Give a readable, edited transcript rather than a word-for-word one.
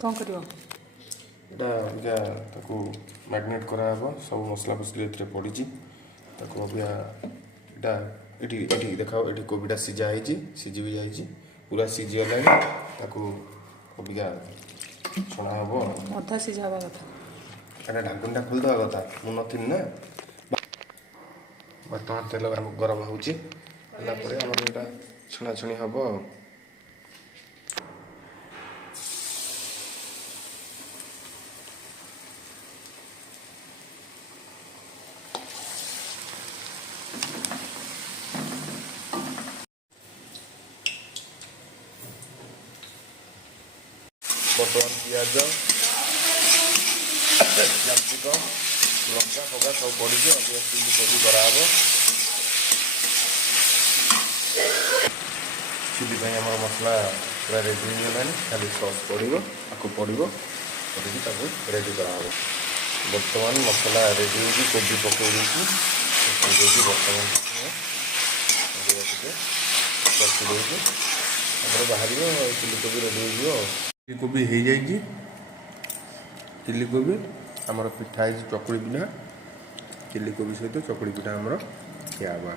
କ'ଣ କରିବ? ଏଇଟା ଅବିକା ତାକୁ ମ୍ୟାରିନେଟ୍ କରାହେବ। ସବୁ ମସଲା ଫସଲି ଏଥିରେ ପଡ଼ିଛି। ତାକୁ ଅବିକା ଏଇଟା ଏଠି ଦେଖାଅ, ଏଠି କୋବିଟା ସିଝା ହେଇଛି, ସିଝି ବି ଯାଇଛି, ପୁରା ସିଝିଗଲାଣି। ତାକୁ ଅବିକା ଛଣା ହେବ। ଅଧା ସିଝା ହେବା କଥା। ଏଇଟା ଢାଙ୍କୁଣିଟା ଖୋଲିଦେବା କଥା, ମୁଁ ନଥିଲି ନା। ବର୍ତ୍ତମାନ ତେଲ ଗରମ ହେଉଛି, ହେଲା ପରେ ଆମର ଏଇଟା ଛଣାଛଣି ହେବ ଆଉ। ବର୍ତ୍ତମାନ ପିଆଜ, କ୍ୟାପ୍ସିକମ୍, ଲଙ୍କା ଫଙ୍କା ସବୁ ପଡ଼ିଛି। ଅଧିକ ଚିଲି କୋବି କରାହେବ। ଚିଲି ପାଇଁ ଆମର ମସଲା ପୁରା ରେଡ଼ି ହେଇଗଲାଣି। ଖାଲି ସସ୍ ପଡ଼ିବ, ଆକୁ ପଡ଼ିବ, ପଡ଼ିକି ତାକୁ ରେଡ଼ି କରାହେବ। ବର୍ତ୍ତମାନ ମସଲା ରେଡ଼ି ହେଇକି କୋବି ପକାଇ ଦେଇଛି। ପକାଇ ଦେଇକି ବର୍ତ୍ତମାନ ଟିକେ କଷି ଦେଇକି ତାପରେ ବାହାରିବ। ଚିଲି କୋବି ରେଡ଼ି ହେଇଯିବ ଆଉ। ଚିଲି କୋବି ହେଇଯାଇଛି। ଚିଲି କୋବି ଆମର ପିଠା ହେଇଛି, ଚକୁଳି ପିଠା। ଚିଲି କୋବି ସହିତ ଚକୁଳି ପିଠା ଆମର ଖିଆ ହେବା।